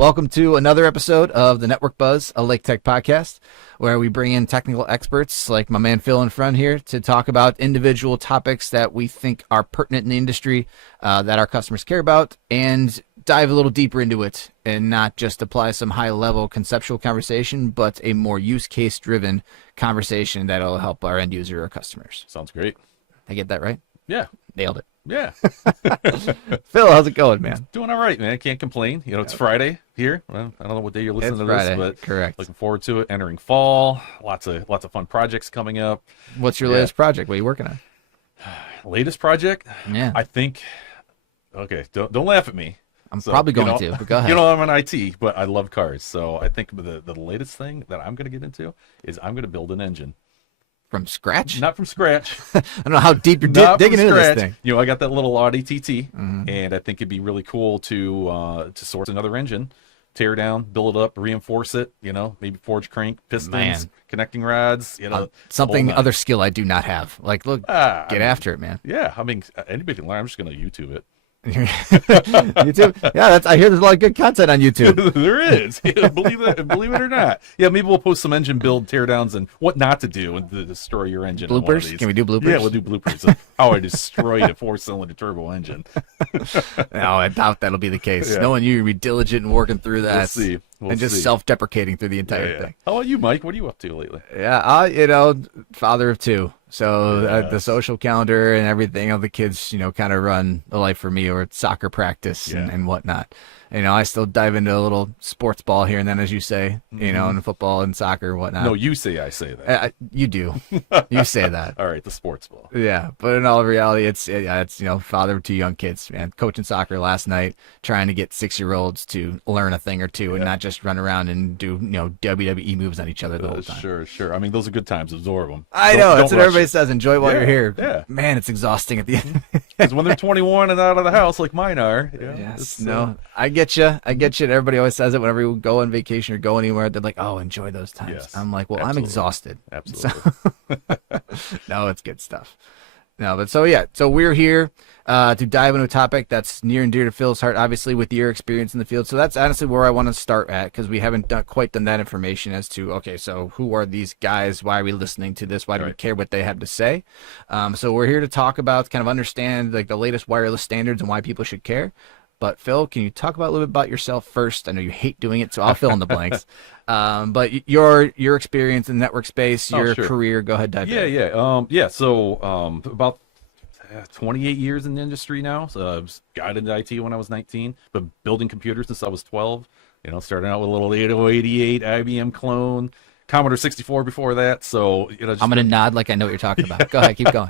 Welcome to another episode of the Network Buzz, a Laketec podcast, where we bring in technical experts like my man Phil in front here to talk about individual topics that we think are pertinent in the industry, that our customers care about, and dive a little deeper into it and not just apply some high-level conceptual conversation, but a more use case-driven conversation that'll help our end user or customers. Sounds great. I get that right? Yeah. Nailed it. Yeah. Phil, how's it going, man? Doing all right, man. Can't complain. You know, it's Friday here. Well, I don't know what day you're listening It's to Friday. this, but Correct. looking forward to it. Entering fall. Lots of fun projects coming up. What's your latest project? What are you working on? Latest project? Yeah. I think. Okay, don't laugh at me. I'm probably going to, but go ahead. You know, I'm an IT, but I love cars. So I think the latest thing that I'm going to get into is I'm going to build an engine. From scratch? Not from scratch. I don't know how deep you're digging into this thing. You know, I got that little Audi TT, and I think it'd be really cool to source another engine, tear down, build it up, reinforce it. You know, maybe forge crank, pistons, connecting rods. You know, something other skill I do not have. Like, look, get after it, man. Yeah, I mean, anybody can learn. I'm just going to YouTube it. YouTube, yeah, I hear there's a lot of good content on YouTube. There is, yeah, believe it or not. Yeah, maybe we'll post some engine build teardowns and what not to do and to destroy your engine. Bloopers? Can we do bloopers? Yeah, we'll do bloopers of how I destroyed a 4-cylinder turbo engine. No, I doubt that'll be the case. Yeah. Knowing you, be diligent and working through that, We'll see. and just self-deprecating through the entire thing. How about you, Mike? What are you up to lately? Yeah, father of two. So the social calendar and everything of the kids, kind of run the life for me, or it's soccer practice and whatnot. I still dive into a little sports ball here and then, as you say, and football and soccer and whatnot. No, you say I say that. You do. You say that. All right, the sports ball. Yeah, but in all reality, it's father of two young kids, man. Coaching soccer last night, trying to get 6-year-olds to learn a thing or two and not just run around and do WWE moves on they're the whole time. Sure. I mean, those are good times. Absorb them. I know. That's what everybody says. Enjoy while you're here. Yeah. Man, it's exhausting at the end. Because when they're 21 and out of the house like mine are. Yes. I get you. Everybody always says it whenever we go on vacation or go anywhere. They're like, "Oh, enjoy those times." Yes, I'm like, "Well, absolutely. I'm exhausted." Absolutely. No, it's good stuff. No, but so we're here to dive into a topic that's near and dear to Phil's heart, obviously, with your experience in the field. So that's honestly where I want to start at, because we haven't quite done that information as to, okay, so who are these guys? Why are we listening to this? Why do we care what they have to say? So we're here to talk about, kind of understand like the latest wireless standards and why people should care. But Phil, can you talk about a little bit about yourself first? I know you hate doing it, so I'll fill in the blanks. But your experience in the network space, your career, go ahead, dive in. So about 28 years in the industry now. So I got into IT when I was 19, but building computers since I was 12. Starting out with a little 8088 IBM clone. Commodore 64 before that, so I'm gonna nod like I know what you're talking about. Go ahead, keep going.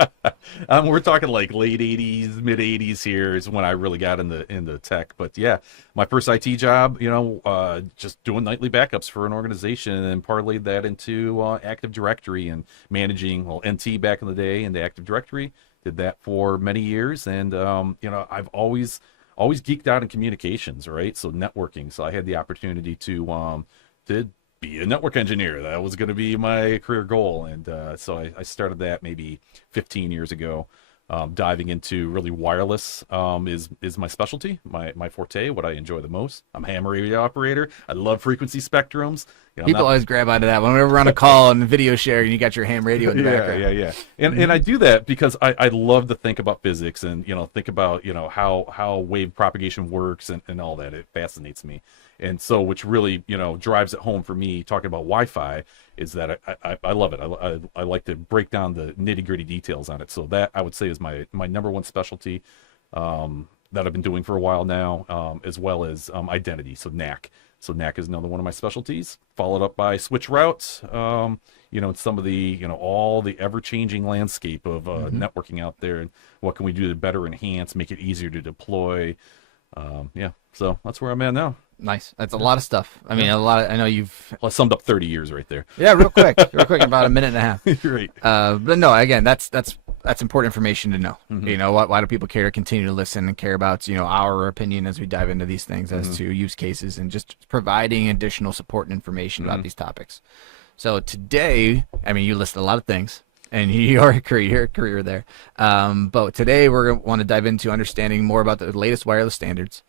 We're talking like late 80s, mid 80s here is when I really got into tech. But yeah, my first IT job, just doing nightly backups for an organization, and parlayed that into Active Directory and managing NT back in the day in the Active Directory. Did that for many years, and I've always geeked out in communications, right? So networking. So I had the opportunity to be a network engineer. That was going to be my career goal. And so I started that maybe 15 years ago. Diving into really wireless is my specialty, my forte, what I enjoy the most. I'm a ham radio operator. I love frequency spectrums. People always grab onto that whenever we're on a call and video share and you got your ham radio in the background. Yeah. And I do that because I love to think about physics and think about how wave propagation works and all that. It fascinates me. And so, which really, drives it home for me talking about Wi-Fi is that I love it. I like to break down the nitty-gritty details on it. So that I would say is my number one specialty that I've been doing for a while now, as well as identity. So NAC. So NAC is another one of my specialties, followed up by switch routes. And some of the, all the ever-changing landscape of networking out there, and what can we do to better enhance, make it easier to deploy. So that's where I'm at now. Nice. That's a lot of stuff. I mean, I know you've... Well, I summed up 30 years right there. Yeah, real quick, about a minute and a half. Right. But no, again, that's important information to know. Why do people care to continue to listen and care about, our opinion as we dive into these things as to use cases and just providing additional support and information about these topics. So today, I mean, you listed a lot of things. And your career there. But today we're going to want to dive into understanding more about the latest wireless standards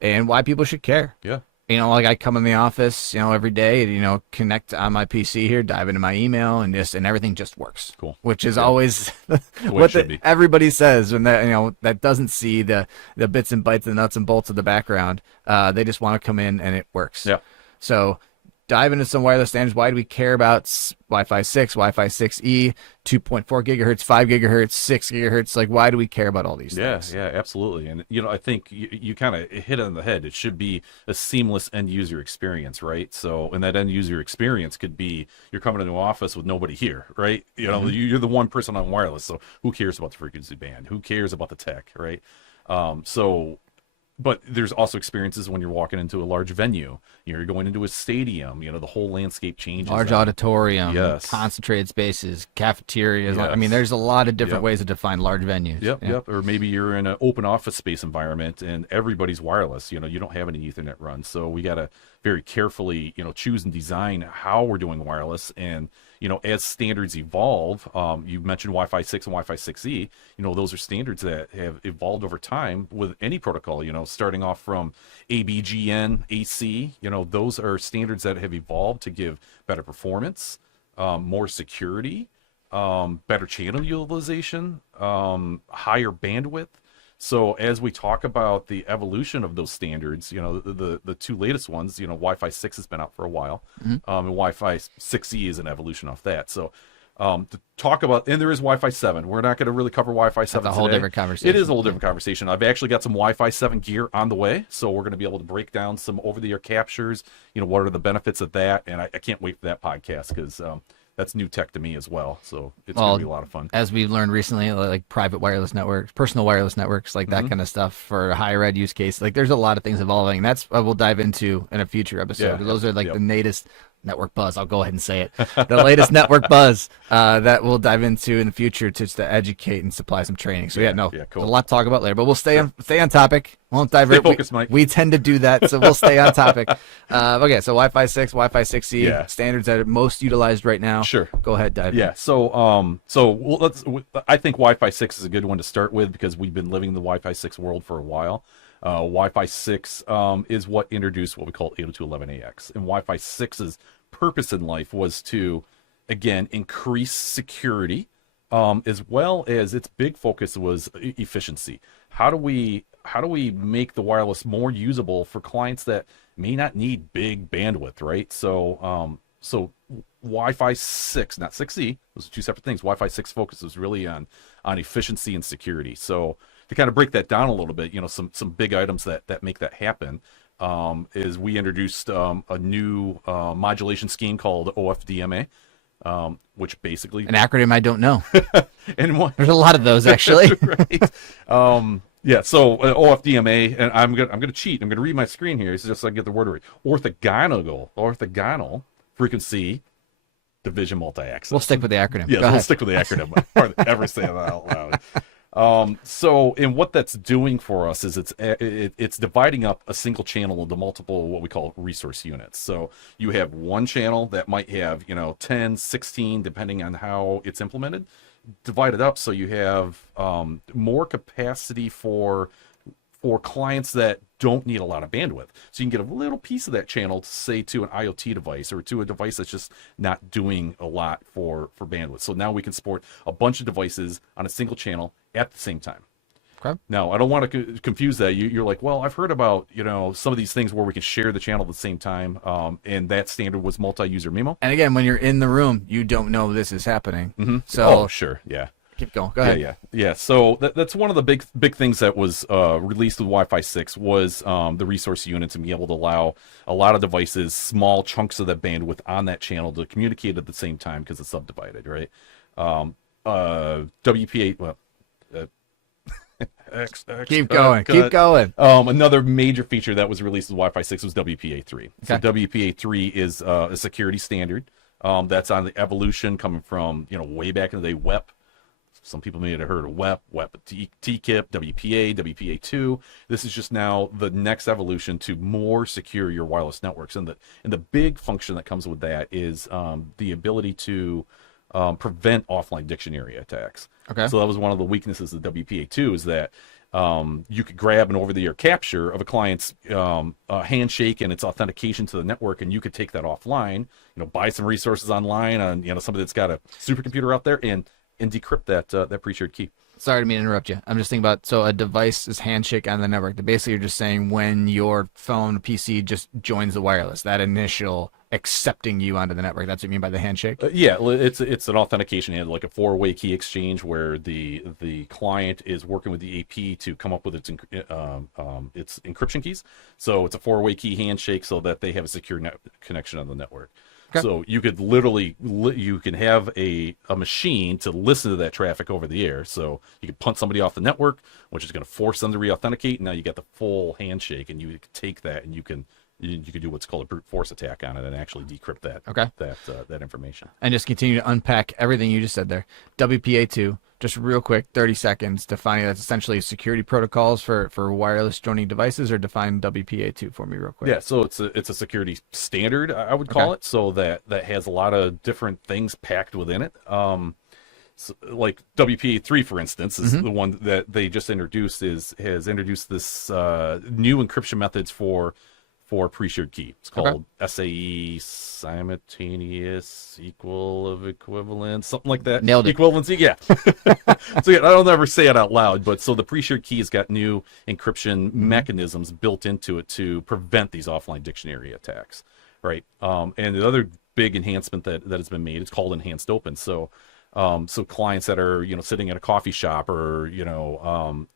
and why people should care. Yeah. Like I come in the office, every day, and, connect on my PC here, dive into my email, and everything just works. Cool. Which is Yeah. always The way it what should be. everybody says when that doesn't see the bits and bytes, the nuts and bolts of the background. They just want to come in and it works. Yeah. So dive into some wireless standards. Why do we care about Wi-Fi 6, Wi-Fi 6E, 2.4 gigahertz, 5 gigahertz, 6 gigahertz? Like, why do we care about all these things? Yeah, absolutely. And I think you kind of hit it on the head. It should be a seamless end user experience, right? So, and that end user experience could be you're coming into an office with nobody here, right? You're the one person on wireless. So, who cares about the frequency band? Who cares about the tech, right? But there's also experiences when you're walking into a large venue. You're going into a stadium. The whole landscape changes. Large auditorium, Yes. concentrated spaces, cafeterias. Yes. I mean, there's a lot of different Yep. ways to define large venues. Yep, Yeah. yep. Or maybe you're in an open office space environment and everybody's wireless. You don't have any Ethernet runs. So we got to very carefully, choose and design how we're doing wireless. And, as standards evolve, you mentioned Wi-Fi 6 and Wi-Fi 6E, those are standards that have evolved over time with any protocol, starting off from ABGN, AC, those are standards that have evolved to give better performance, more security, better channel utilization, higher bandwidth. So as we talk about the evolution of those standards, the two latest ones, Wi-Fi 6 has been out for a while, and Wi-Fi 6E is an evolution off that. So to talk about, and there is Wi-Fi 7. We're not going to really cover Wi-Fi 7 That's a whole today. different conversation. It is a whole different conversation. I've actually got some Wi-Fi 7 gear on the way, so we're going to be able to break down some over-the-air captures, what are the benefits of that, and I can't wait for that podcast because that's new tech to me as well. So it's going to be a lot of fun. As we've learned recently, like private wireless networks, personal wireless networks, like that kind of stuff for higher ed use case. Like there's a lot of things evolving. That's what we'll dive into in a future episode. Yeah. Those are like Yep. the latest network buzz. I'll go ahead and say it. The latest network buzz that we'll dive into in the future to educate and supply some training. So Yeah, cool. cool. There's a lot to talk about later, but we'll stay on topic. Won't divert. Stay focused, Mike. We tend to do that, so we'll stay on topic. Okay, so Wi-Fi 6, Wi-Fi 6E, Yeah. standards that are most utilized right now. Sure. Go ahead, dive in. Yeah. So, I think Wi-Fi 6 is a good one to start with because we've been living in the Wi-Fi 6 world for a while. Wi-Fi 6 is what introduced what we call 802.11ax, and Wi-Fi 6's purpose in life was to, again, increase security, as well as its big focus was efficiency. How do we make the wireless more usable for clients that may not need big bandwidth, right? So Wi-Fi 6, not 6E, those are two separate things. Wi-Fi 6 focuses really on efficiency and security. So to kind of break that down a little bit, some big items that make that happen is we introduced a new modulation scheme called OFDMA, which basically An acronym I don't know. and one, There's a lot of those actually. right. Yeah, so OFDMA, and I'm gonna cheat. I'm gonna read my screen here. It's just so I can get the word right. Orthogonal frequency division multi-access. We'll stick with the acronym. Yeah, Go we'll ahead. stick with the acronym. I hardly ever say that out loud. And what that's doing for us is it's dividing up a single channel into multiple what we call resource units. So you have one channel that might have 10, 16, depending on how it's implemented, divided up so you have more capacity for clients that don't need a lot of bandwidth. So you can get a little piece of that channel, say to an IoT device or to a device that's just not doing a lot for bandwidth. So now we can support a bunch of devices on a single channel at the same time. Okay. Now, I don't want to confuse that. You're like, well, I've heard about, some of these things where we can share the channel at the same time. And that standard was multi-user MIMO. And again, when you're in the room, you don't know this is happening. Mm-hmm. So Oh, sure. Yeah. keep going. Go ahead. Yeah. So that's one of the big things that was released with Wi-Fi 6 was the resource units and being able to allow a lot of devices, small chunks of that bandwidth on that channel to communicate at the same time because it's subdivided, right? WPA, well, Keep going. Keep going. Another major feature that was released with Wi-Fi 6 was WPA3. So Okay. WPA3 is a security standard that's on the evolution coming from way back in the day, WEP. Some people may have heard of WEP, TKIP, WPA, WPA2. This is just now the next evolution to more secure your wireless networks, and the big function that comes with that is the ability to prevent offline dictionary attacks. Okay. So that was one of the weaknesses of WPA2 is that you could grab an over-the-air capture of a client's handshake and its authentication to the network, and you could take that offline, buy some resources online on, somebody that's got a supercomputer out there, and decrypt that pre-shared key. Sorry to mean to interrupt you. I'm just thinking about, so a device's handshake on the network. Basically, you're just saying when your phone, PC just joins the wireless, that initial accepting you onto the network. That's what you mean by the handshake? Yeah, it's an authentication and like a four-way key exchange where the client is working with the AP to come up with its encryption keys. So it's a four-way key handshake so that they have a secure connection on the network. Okay. So you could literally, you can have a machine to listen to that traffic over the air. So you can punt somebody off the network, which is going to force them to re-authenticate. And now you get the full handshake, and you can take that and you can do what's called a brute force attack on it and actually decrypt that information. And just continue to unpack everything you just said there. WPA2, just real quick, 30 seconds, defining that's essentially security protocols for wireless joining devices, or define WPA2 for me real quick. Yeah, so it's a security standard, I would call it, so that has a lot of different things packed within it. So, like WPA3, for instance, is the one that they just introduced, has introduced this new encryption methods for pre-shared key. It's called SAE, simultaneous equal of equivalence, something like that. Nailed it. Equivalency, yeah. So yeah, I don't ever say it out loud, but so the pre-shared key has got new encryption mechanisms built into it to prevent these offline dictionary attacks, right? And the other big enhancement that has been made, it's called enhanced open. So clients that are, sitting at a coffee shop or,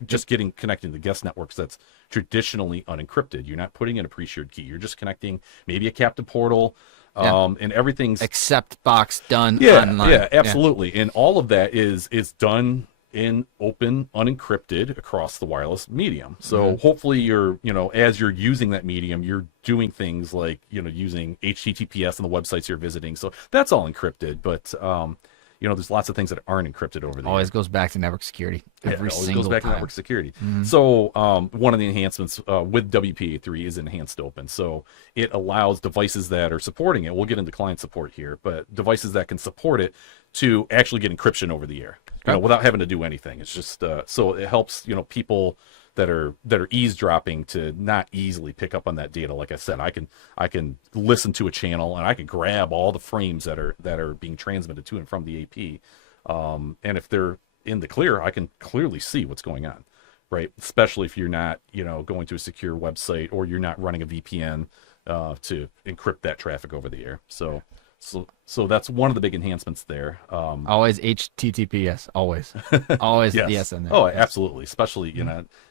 just getting connected to the guest networks that's traditionally unencrypted. You're not putting in a pre-shared key. You're just connecting maybe a captive portal, and everything's accept box done online. Yeah, absolutely. And all of that is done in open, unencrypted across the wireless medium. So hopefully you're, as you're using that medium, you're doing things like, using HTTPS on the websites you're visiting. So that's all encrypted, but there's lots of things that aren't encrypted over there. Always goes back to network security. Every single time. Goes back to network security. So one of the enhancements with WPA3 is enhanced open. So it allows devices that are supporting it, we'll get into client support here, but devices that can support it to actually get encryption over the air, without having to do anything. It's just so it helps people that are eavesdropping to not easily pick up on that data. Like I said, I can listen to a channel and I can grab all the frames that are being transmitted to and from the AP, and if they're in the clear, I can clearly see what's going on, right? Especially if you're not going to a secure website or you're not running a VPN to encrypt that traffic over the air. So that's one of the big enhancements there. Always HTTPS, always yes. The S in there. Oh, absolutely. Especially,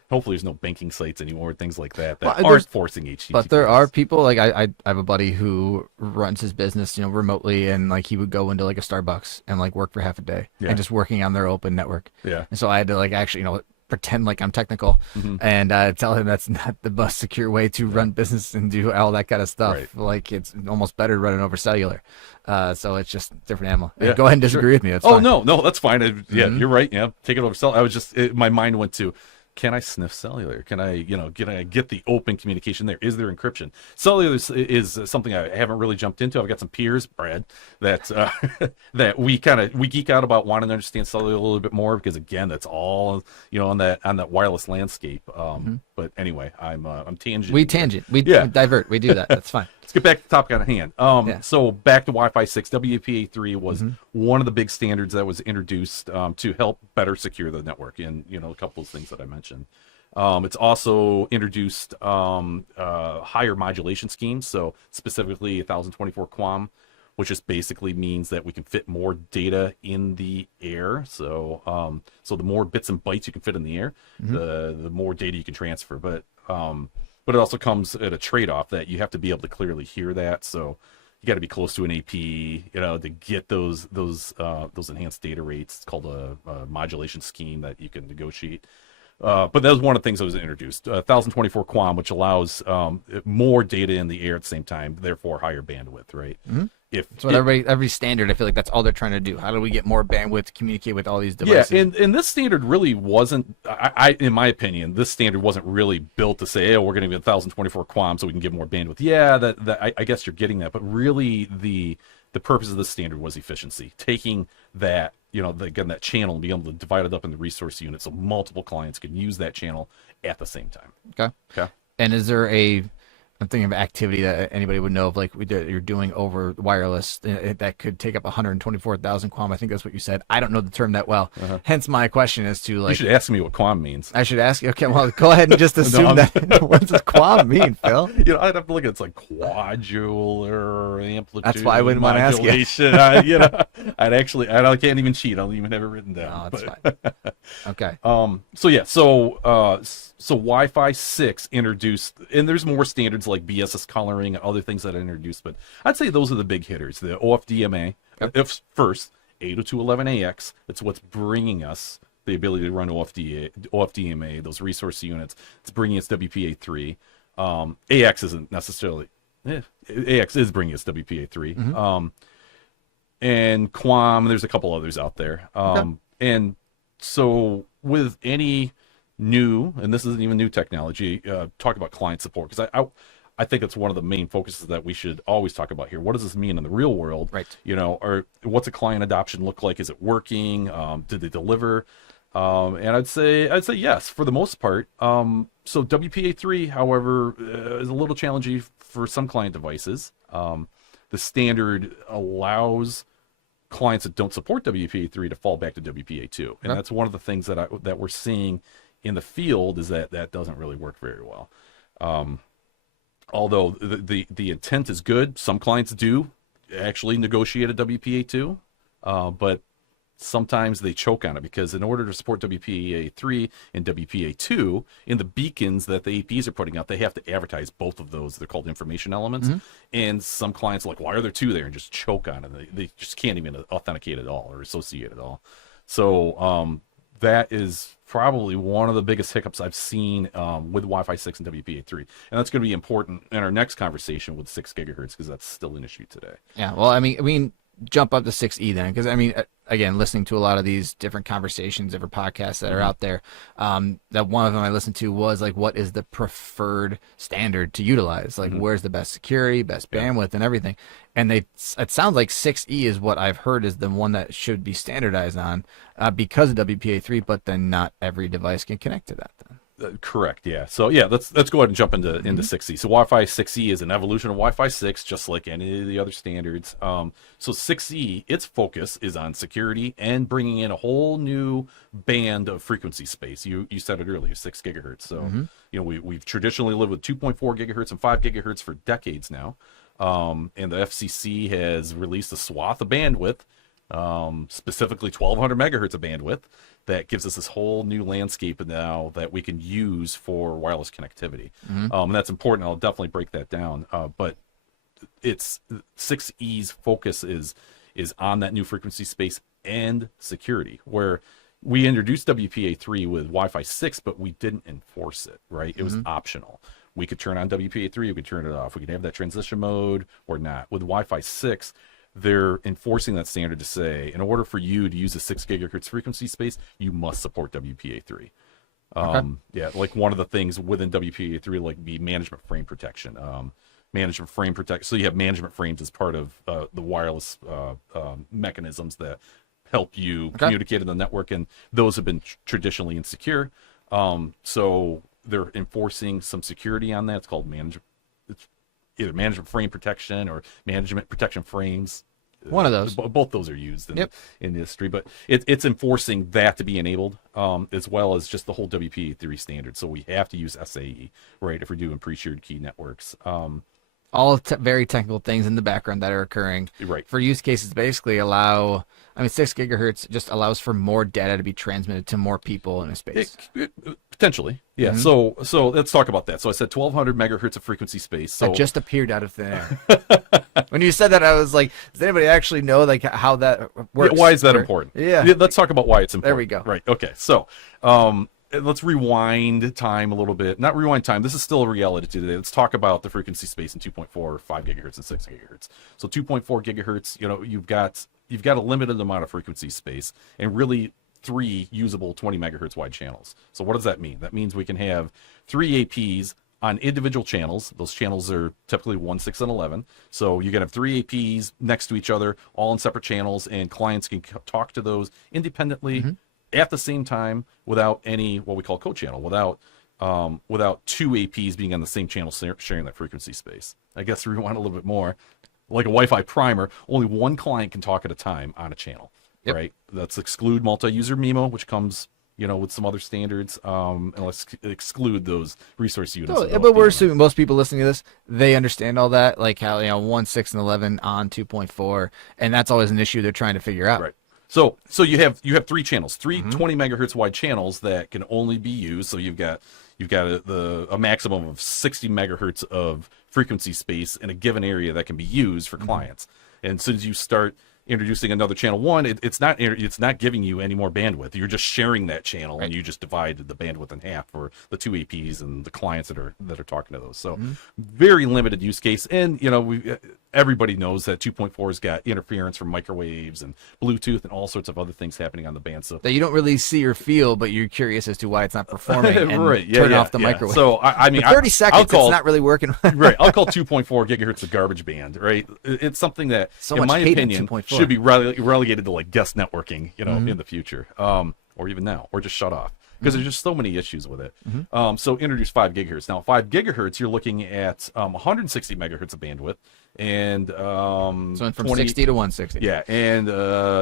hopefully there's no banking sites anymore, things like that aren't forcing HTTPS. But there are people, like I have a buddy who runs his business, remotely, and like he would go into like a Starbucks and like work for half a day and just working on their open network. Yeah. And so I had to like actually, pretend like I'm technical and tell him that's not the most secure way to run business and do all that kind of stuff. Right. Like it's almost better running over cellular. So it's just a different animal. Yeah, go ahead and disagree with me. That's fine. No, that's fine. You're right. Yeah, take it over cellular. I was just my mind went to, can I sniff cellular? Can I get the open communication there? Is there encryption? Cellular is something I haven't really jumped into. I've got some peers, Brad, that that we geek out about wanting to understand cellular a little bit more because again, that's all on that wireless landscape. But anyway, I'm tangent. We divert. We do that. That's fine. Let's get back to the topic at hand. So back to Wi-Fi 6, WPA3 was one of the big standards that was introduced to help better secure the network, and a couple of things that I mentioned. It's also introduced higher modulation schemes, so specifically 1024 QAM, which just basically means that we can fit more data in the air. So the more bits and bytes you can fit in the air, the more data you can transfer. But it also comes at a trade-off that you have to be able to clearly hear that. So you got to be close to an AP, to get those enhanced data rates. It's called a modulation scheme that you can negotiate. But that was one of the things that was introduced. 1024 QAM, which allows more data in the air at the same time, therefore higher bandwidth, right? So every standard, I feel like that's all they're trying to do. How do we get more bandwidth to communicate with all these devices? Yeah, and this standard really wasn't, in my opinion, this standard wasn't really built to say, we're going to get 1024 QAM so we can give more bandwidth. Yeah, I guess you're getting that, but really the purpose of this standard was efficiency, taking that again, that channel and be able to divide it up into resource units so multiple clients can use that channel at the same time. Okay. Okay. And is there I'm thinking of activity that anybody would know of, like you're doing over wireless that could take up 124,000 QAM. I think that's what you said. I don't know the term that well. Hence my question as to, like, You should ask me what QAM means. I should ask you. Okay, well, go ahead and just assume that. What does QAM mean, Phil? I'd have to look at it's like quadrular amplitude. That's why I wouldn't want to ask you. Modulation. I can't even cheat. I don't even have it written down. No, that's fine. Okay. So Wi-Fi 6 introduced, and there's more standards like BSS coloring and other things that I introduced, but I'd say those are the big hitters. The OFDMA, if first 802.11ax, it's what's bringing us the ability to run OFDMA, those resource units. It's bringing us WPA3. AX isn't necessarily, AX is bringing us WPA3. And QAM, there's a couple others out there. And so with any new, and this isn't even new technology, talk about client support, because I think it's one of the main focuses that we should always talk about here. What does this mean in the real world? Right. Or what's a client adoption look like? Is it working? Did they deliver? And I'd say yes for the most part. So WPA3, however, is a little challenging for some client devices. The standard allows clients that don't support WPA3 to fall back to WPA2, and that's one of the things that we're seeing in the field is that doesn't really work very well. Although the intent is good, some clients do actually negotiate a WPA2, but sometimes they choke on it because in order to support WPA3 and WPA2 in the beacons that the APs are putting out, they have to advertise both of those. They're called information elements. And some clients are like, why are there two there? And just choke on it. They just can't even authenticate at all or associate at all. So that is probably one of the biggest hiccups I've seen with Wi-Fi 6 and WPA3. And that's going to be important in our next conversation with 6 gigahertz because that's still an issue today. Yeah, well, I mean, jump up to 6E then, because again, listening to a lot of these different conversations, different podcasts that are out there, that one of them I listened to was like, what is the preferred standard to utilize? Like, where's the best security, best bandwidth, and everything? And it sounds like 6E is what I've heard is the one that should be standardized on because of WPA3, but then not every device can connect to that then. Correct. Yeah. So yeah, let's go ahead and jump into 6E. So Wi-Fi 6E is an evolution of Wi-Fi 6, just like any of the other standards. So 6E, its focus is on security and bringing in a whole new band of frequency space. You said it earlier, 6 gigahertz. So we've traditionally lived with 2.4 gigahertz and 5 gigahertz for decades now, and the FCC has released a swath of bandwidth, specifically 1200 megahertz of bandwidth, that gives us this whole new landscape now that we can use for wireless connectivity. And that's important. I'll definitely break that down. But it's 6E's focus is on that new frequency space and security, where we introduced WPA3 with Wi-Fi 6, but we didn't enforce it, right? It was optional. We could turn on WPA3, we could turn it off. We could have that transition mode or not. With Wi-Fi 6, they're enforcing that standard to say, in order for you to use a 6 gigahertz frequency space, you must support WPA3. Yeah, like one of the things within WPA3, like be management frame protection. So you have management frames as part of the wireless mechanisms that help you communicate in the network, and those have been traditionally insecure. So they're enforcing some security on that. It's called either management frame protection or management protection frames. One of those. Both those are used in the industry, but it's enforcing that to be enabled, as well as just the whole WPA3 standard. So we have to use SAE, right, if we're doing pre-shared key networks. All very technical things in the background that are occurring. Right. For use cases, basically 6 gigahertz just allows for more data to be transmitted to more people in a space. Potentially, yeah. So let's talk about that. So I said 1200 megahertz of frequency space. So that just appeared out of thin air. When you said that, I was like, does anybody actually know like how that works? Why is that important? Yeah. Let's talk about why it's important. There we go. Right. Okay. So let's rewind time a little bit. Not rewind time. This is still a reality today. Let's talk about the frequency space in 2.4, 5 gigahertz, and 6 gigahertz. So 2.4 gigahertz, you've got a limited amount of frequency space and really 3 usable 20 megahertz wide channels. So what does that mean? That means we can have 3 APs on individual channels. Those channels are typically 1, 6, and 11. So you can have 3 APs next to each other, all in separate channels, and clients can talk to those independently at the same time without any what we call co-channel, without 2 APs being on the same channel sharing that frequency space. I guess we want a little bit more, like a Wi-Fi primer, only one client can talk at a time on a channel, right? Let's exclude multi-user MIMO, which comes with some other standards, and let's exclude those resource units. Oh, but we're assuming most people listening to this, they understand all that, like how 1, 6, and 11 on 2.4, and that's always an issue they're trying to figure out. Right. So you have 3 channels, 3 20 megahertz wide channels that can only be used. So you've got a maximum of 60 megahertz of frequency space in a given area that can be used for clients. And as soon as you start introducing another channel 1, it's not giving you any more bandwidth. You're just sharing that channel, and you just divide the bandwidth in half for the 2 APs and the clients that are talking to those. So very limited use case. And everybody knows that 2.4's got interference from microwaves and Bluetooth and all sorts of other things happening on the band. So that you don't really see or feel, but you're curious as to why it's not performing and right. turn off the microwave. So I mean, for 30 seconds, it's not really working. Right. I'll call 2.4 gigahertz a garbage band. Right. It's something that, in my opinion, should be relegated to like guest networking, in the future, or even now, or just shut off. Because there's just so many issues with it. So introduce 5 gigahertz. Now, 5 gigahertz, you're looking at 160 megahertz of bandwidth, and so from 60 to 160. Yeah, and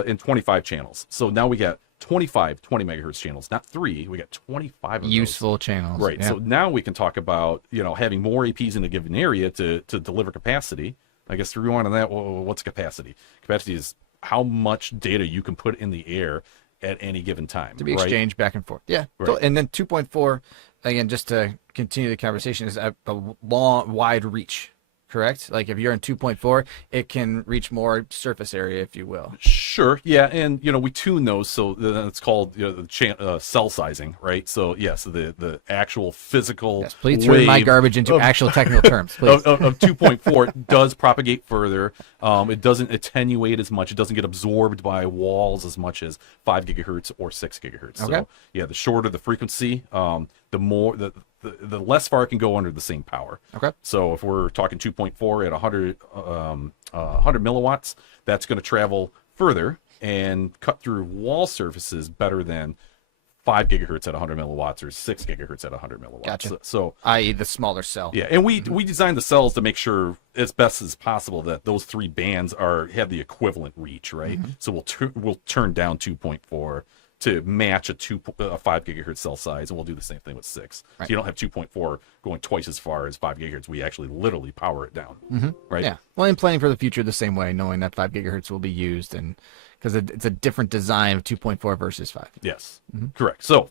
in 25 channels. So now we got 25 20 megahertz channels, not 3. We got 25 of useful those. Channels. Right. Yeah. So now we can talk about having more APs in a given area to deliver capacity. I guess to rewind on that, what's capacity? Capacity is how much data you can put in the air at any given time to be exchanged back and forth. Yeah. Right. And then 2.4, again, just to continue the conversation, is a wide reach, correct? Like if you're in 2.4, it can reach more surface area, if you will. Sure. Yeah. And, we tune those. So it's called cell sizing, right? So, so the actual physical please turn my garbage into actual technical terms, please. Of 2.4 does propagate further. It doesn't attenuate as much. It doesn't get absorbed by walls as much as 5 gigahertz or 6 gigahertz. Okay. So, the shorter the frequency, the more the less far it can go under the same power. Okay. So if we're talking 2.4 at 100 milliwatts, that's going to travel further and cut through wall surfaces better than 5 gigahertz at 100 milliwatts or 6 gigahertz at 100 milliwatts. Gotcha. So i.e. the smaller cell. Yeah, and we designed the cells to make sure as best as possible that those 3 bands have the equivalent reach, right? So we'll turn down 2.4 to match a 5 gigahertz cell size, and we'll do the same thing with 6. Right. So you don't have 2.4 going twice as far as 5 gigahertz. We actually literally power it down, right? Yeah. Well, in planning for the future the same way, knowing that 5 gigahertz will be used, and because it's a different design of 2.4 versus 5. Yes, correct. So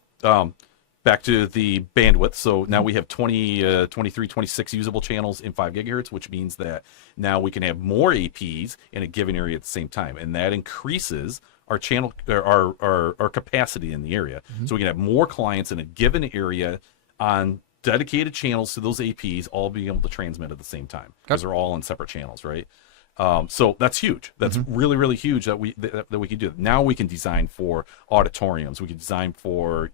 back to the bandwidth. So now we have 23, 26 usable channels in 5 gigahertz, which means that now we can have more APs in a given area at the same time, and that increases our channel, our capacity in the area. So we can have more clients in a given area on dedicated channels to those APs, all being able to transmit at the same time because they're all on separate channels, right? So that's huge. That's really, really huge that we can do. Now we can design for auditoriums. We can design for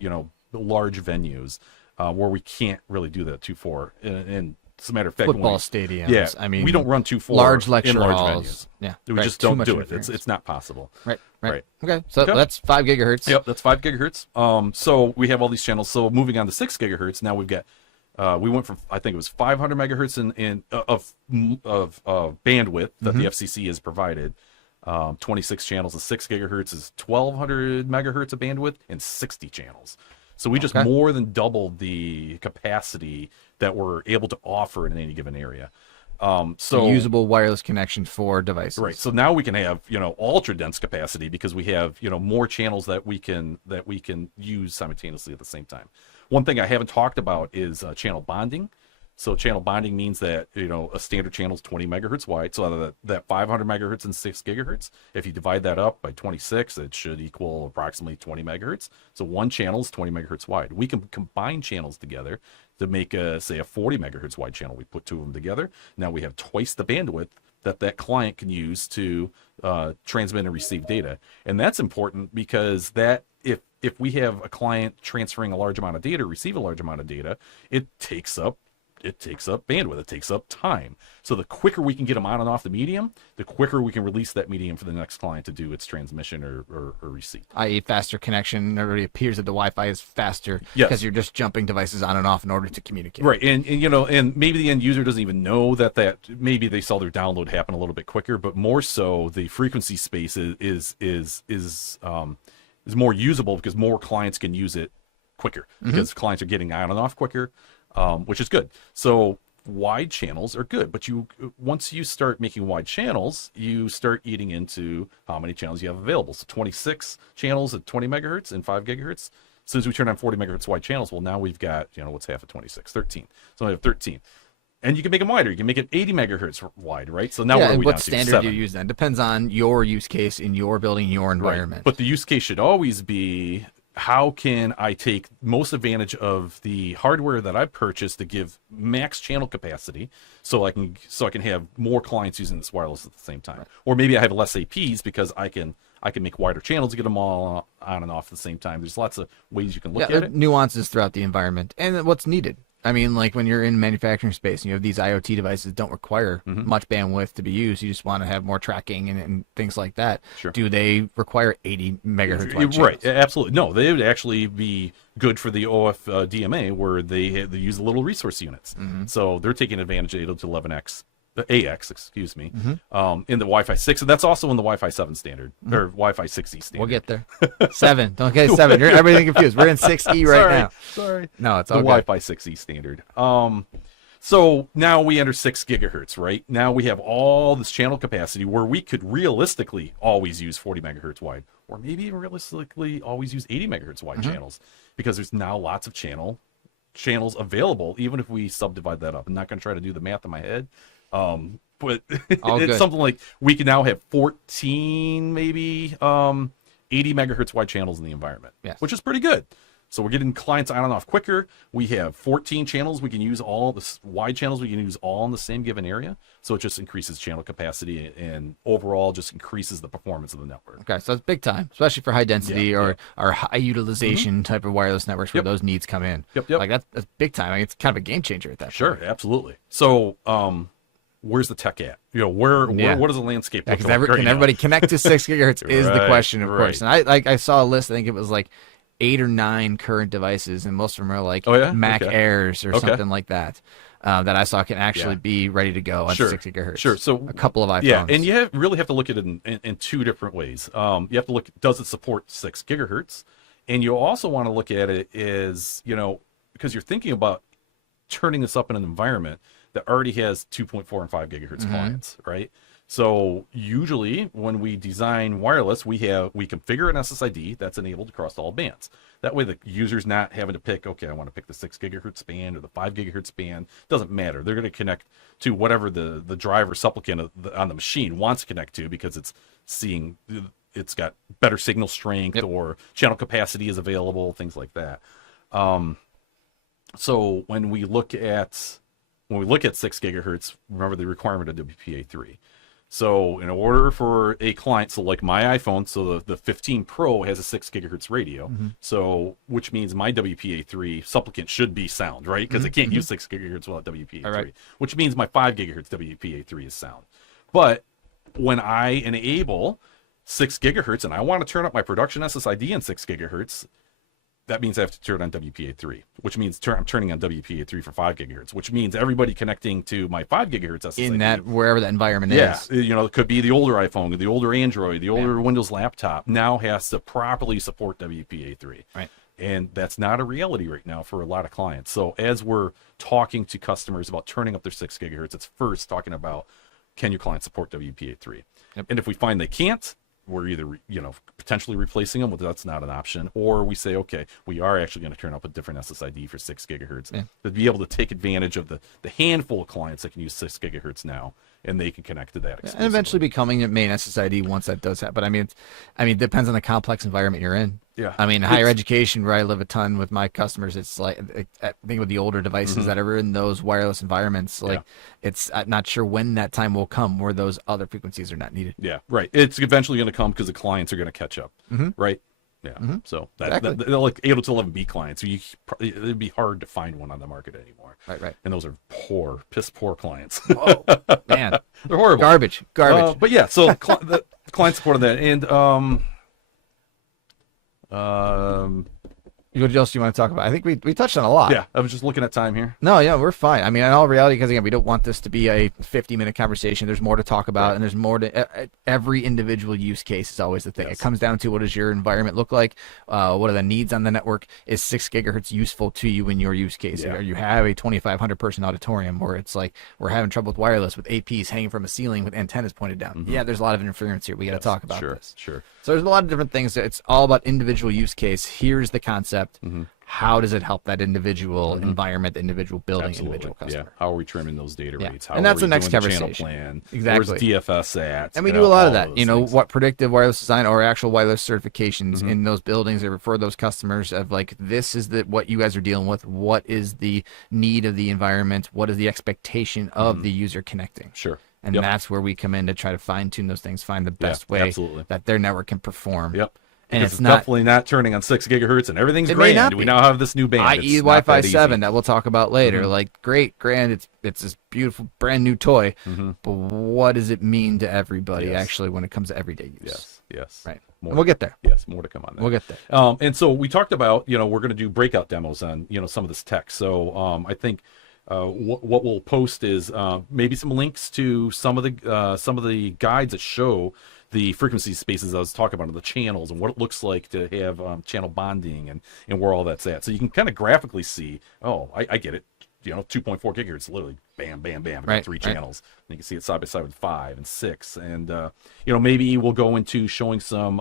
large venues where we can't really do that 2.4. And as a matter of fact, football stadiums. Yeah, I mean, we don't run 2.4 large lecture in large halls. venues. Yeah, We just don't do it. It's not possible. Right. Okay, so that's 5 gigahertz. Yep, that's 5 gigahertz. So we have all these channels. So moving on to 6 gigahertz, now we've got. We went from, I think it was 500 megahertz of bandwidth that the FCC has provided. 26 channels of 6 gigahertz is 1200 megahertz of bandwidth and 60 channels. So we just more than doubled the capacity that we're able to offer in any given area. So usable wireless connection for devices. Right. So now we can have, ultra dense capacity because we have, more channels that we can use simultaneously at the same time. One thing I haven't talked about is channel bonding. So channel bonding means that, a standard channel is 20 megahertz wide. So out of that 500 megahertz and 6 gigahertz, if you divide that up by 26, it should equal approximately 20 megahertz. So one channel is 20 megahertz wide. We can combine channels together to make, say, a 40 megahertz wide channel. We put 2 of them together. Now we have twice the bandwidth that client can use to transmit and receive data. And that's important because if we have a client transferring a large amount of data, receive a large amount of data, it takes up it takes up bandwidth, it takes up time. So the quicker we can get them on and off the medium, the quicker we can release that medium for the next client to do its transmission or receipt. I.e. faster connection. It already appears that the Wi-Fi is faster Yes. because you're just jumping devices on and off in order to communicate. Right, and you know, and maybe the end user doesn't even know that maybe they saw their download happen a little bit quicker, but more so the frequency space is more usable because more clients can use it quicker because clients are getting on and off quicker, which is good. So wide channels are good, but once you start making wide channels, you start eating into how many channels you have available. So 26 channels at 20 megahertz and 5 gigahertz. As soon as we turn on 40 megahertz wide channels, well, now we've got, what's half of 26? 13. So we have 13. And you can make them wider. You can make it 80 megahertz wide, right? So now Yeah, what what standard do you use then? Depends on your use case in your building, your environment. Right. But the use case should always be, how can I take most advantage of the hardware that I purchased to give max channel capacity so I can have more clients using this wireless at the same time. Right. Or maybe I have less APs because I can make wider channels to get them all on and off at the same time. There's lots of ways you can look at it. Nuances throughout the environment and what's needed. I mean, like when you're in manufacturing space and you have these IoT devices that don't require much bandwidth to be used, you just want to have more tracking and things like that. Sure. Do they require 80 megahertz wide channels? Right, absolutely. No, they would actually be good for the OF DMA where they use the little resource units. So they're taking advantage of 802.11x. The AX, excuse me, in the Wi-Fi 6, and that's also in the Wi-Fi 7 standard, or Wi-Fi 6E standard. We'll get there. 7. Don't get 7. You're everything confused. We're in 6E right now. Sorry. No, it's all the good. Wi-Fi 6E standard. So now we enter 6 gigahertz, right? Now we have all this channel capacity where we could realistically always use 40 megahertz wide, or maybe even realistically always use 80 megahertz wide channels, because there's now lots of channels available, even if we subdivide that up. I'm not going to try to do the math in my head. But it's something like we can now have 14, maybe 80 megahertz wide channels in the environment, which is pretty good. So we're getting clients on and off quicker. We have 14 channels. We can use all the wide channels. We can use all in the same given area. So it just increases channel capacity and overall just increases the performance of the network. Okay, so it's big time, especially for high density or high utilization type of wireless networks where those needs come in. Like that's big time. I mean, it's kind of a game changer at that point. Sure, absolutely. So where's the tech at? Where what does the landscape look like? Can everybody connect to 6 gigahertz is the question, of course. And I saw a list, I think it was like 8 or 9 current devices, and most of them are like Mac Airs or something like that, that I saw can actually be ready to go on 6 gigahertz. Sure. So a couple of iPhones. Yeah, and you really have to look at it in two different ways. You have to look, does it support 6 gigahertz? And you also want to look at it as, because you're thinking about turning this up in an environment that already has 2.4 and 5 gigahertz clients, right? So usually when we design wireless, we configure an SSID that's enabled across all bands. That way the user's not having to pick, okay, I want to pick the 6 gigahertz band or the 5 gigahertz band. Doesn't matter. They're going to connect to whatever the driver supplicant on the machine wants to connect to, because it's got better signal strength or channel capacity is available, things like that. So when we look at 6 gigahertz, remember the requirement of WPA3. So in order for a client, so like my iPhone, so the 15 Pro has a 6 gigahertz radio, so which means my WPA3 supplicant should be sound, right? Because it can't use 6 gigahertz without WPA3, which means my 5 gigahertz WPA3 is sound. But when I enable 6 gigahertz and I want to turn up my production SSID in 6 gigahertz, that means I have to turn on WPA3, which means I'm turning on WPA3 for 5 gigahertz, which means everybody connecting to my 5 gigahertz SSID. In that, wherever that environment is. Yeah, it could be the older iPhone, the older Android, the older Windows laptop now has to properly support WPA3. Right. And that's not a reality right now for a lot of clients. So as we're talking to customers about turning up their 6 gigahertz, it's first talking about, can your client support WPA3? And if we find they can't, we're either potentially replacing them, but that's not an option, or we say, okay, we are actually going to turn up a different SSID for 6 gigahertz to be able to take advantage of the handful of clients that can use 6 gigahertz now, and they can connect to that exclusively. And eventually becoming a main SSID once that does happen. But I mean, it depends on the complex environment you're in. Yeah. I mean, higher education, where I live a ton with my customers, it's like, I think with the older devices that are in those wireless environments, it's, I'm not sure when that time will come where those other frequencies are not needed. Yeah, right. It's eventually going to come because the clients are going to catch up, right? Yeah. Mhm. So Exactly. they're like 802.11b clients. It'd be hard to find one on the market anymore. Right. And those are piss poor clients. Oh man, They're horrible. garbage. But yeah, so the client supported that, and What else do you want to talk about? I think we touched on a lot. yeah, I was just looking at time here. No, yeah, we're fine. I mean, in all reality, because again, we don't want this to be a 50-minute conversation. There's more to talk about, Right. and there's more to every individual use case is always the thing. Yes. It comes down to what does your environment look like? What are the needs on the network? Is 6 gigahertz useful to you in your use case? Yeah. Or you have a 2,500 person auditorium where it's like we're having trouble with wireless with APs hanging from a ceiling with antennas pointed down. Yeah, there's a lot of interference here. We got to Yes, talk about sure, this. Sure. So there's a lot of different things. It's all about individual use case. Here's the concept. How does it help that individual environment, the individual building, Absolutely. individual customer? Yeah. How are we trimming those data Yeah. rates? How And that's are we the next doing the channel conversation. plan? Exactly. Where's DFS at? And we You do know, a lot of all that. those You know, things. what predictive wireless design or actual wireless certifications in those buildings or for those customers of like, this is what you guys are dealing with. What is the need of the environment? What is the expectation of the user connecting? Sure. And Yep. that's where we come in to try to fine tune those things, find the Yeah, best way absolutely. that their network can perform. Yep. And Because it's not, definitely not turning on 6 gigahertz and everything's It may grand. not We be. now have this new band. i.e. It's not Wi-Fi that easy. 7 that we'll talk about later. Like, great, grand, it's this beautiful brand new toy, but what does it mean to everybody Yes. actually when it comes to everyday use? Yes. Right. More We'll get there. Yes, more to come on that. We'll get there. And so we talked about, we're going to do breakout demos on, some of this tech. So I think what we'll post is maybe some links to some of the guides that show the frequency spaces I was talking about, the channels and what it looks like to have channel bonding and where all that's at. So you can kind of graphically see, oh, I get it. 2.4 gigahertz, literally bam, bam, bam. I've got Right, three right. channels. And you can see it side by side with 5 and 6. And, maybe we'll go into showing some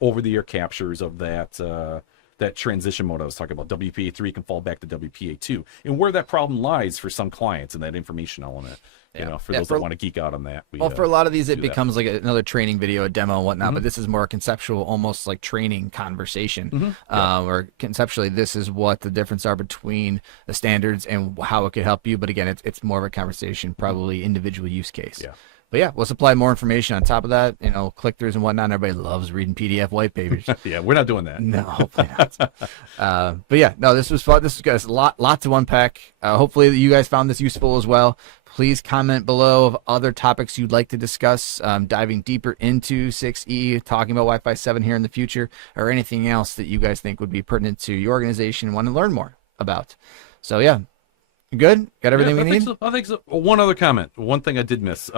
over-the-air captures of that transition mode I was talking about. WPA3 can fall back to WPA2. And where that problem lies for some clients in that information element. For those that want to geek out on that. For a lot of these, it do that. becomes like another training video, a demo and whatnot, but this is more a conceptual, almost like training conversation. Or conceptually, this is what the difference are between the standards and how it could help you. But again, it's more of a conversation, probably individual use case. Yeah. But yeah, we'll supply more information on top of that, click-throughs and whatnot. Everybody loves reading PDF white papers. Yeah, we're not doing that. No, hopefully not. But yeah, no, this was fun. This was guys a lot to unpack. Hopefully you guys found this useful as well. Please comment below of other topics you'd like to discuss, diving deeper into 6E, talking about Wi-Fi 7 here in the future, or anything else that you guys think would be pertinent to your organization and want to learn more about. So yeah, good? Got everything we need? I think so. One other comment. One thing I did miss.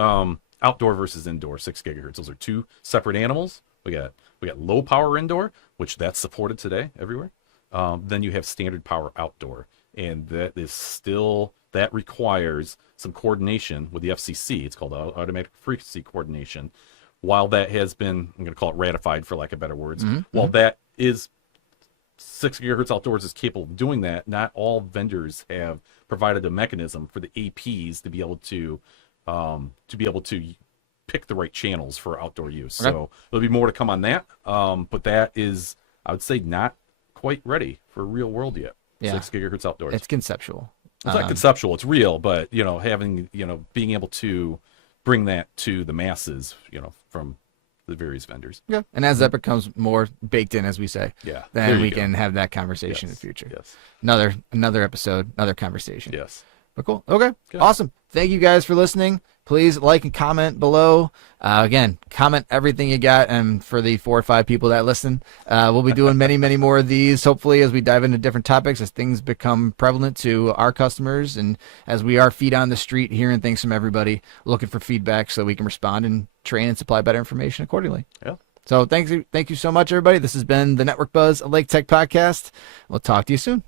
Outdoor versus indoor, 6 gigahertz. Those are two separate animals. We got low power indoor, which that's supported today everywhere. Then you have standard power outdoor, and that requires some coordination with the FCC. It's called automatic frequency coordination. While that has been, I'm going to call it ratified for lack of better words, while that is 6 gigahertz outdoors is capable of doing that, not all vendors have provided a mechanism for the APs to be able to pick the right channels for outdoor use. Okay. So there'll be more to come on that. But that is, I would say, not quite ready for real world yet. Yeah. 6 gigahertz outdoors. It's conceptual. It's not conceptual, it's real, but having being able to bring that to the masses, from the various vendors. Yeah. And as that becomes more baked in, as we say, Yeah. There then you we go. can have that conversation in Yes. the future. Yes. Another episode, another conversation. Yes. But cool. Okay. Good. Awesome. Thank you guys for listening. Please like and comment below. Again, comment everything you got. And for the 4 or 5 people that listen, we'll be doing many, many more of these, hopefully, as we dive into different topics, as things become prevalent to our customers. And as we are feet on the street, hearing things from everybody, looking for feedback so we can respond and train and supply better information accordingly. Yeah. So thank you so much, everybody. This has been the Network Buzz, a Laketec podcast. We'll talk to you soon.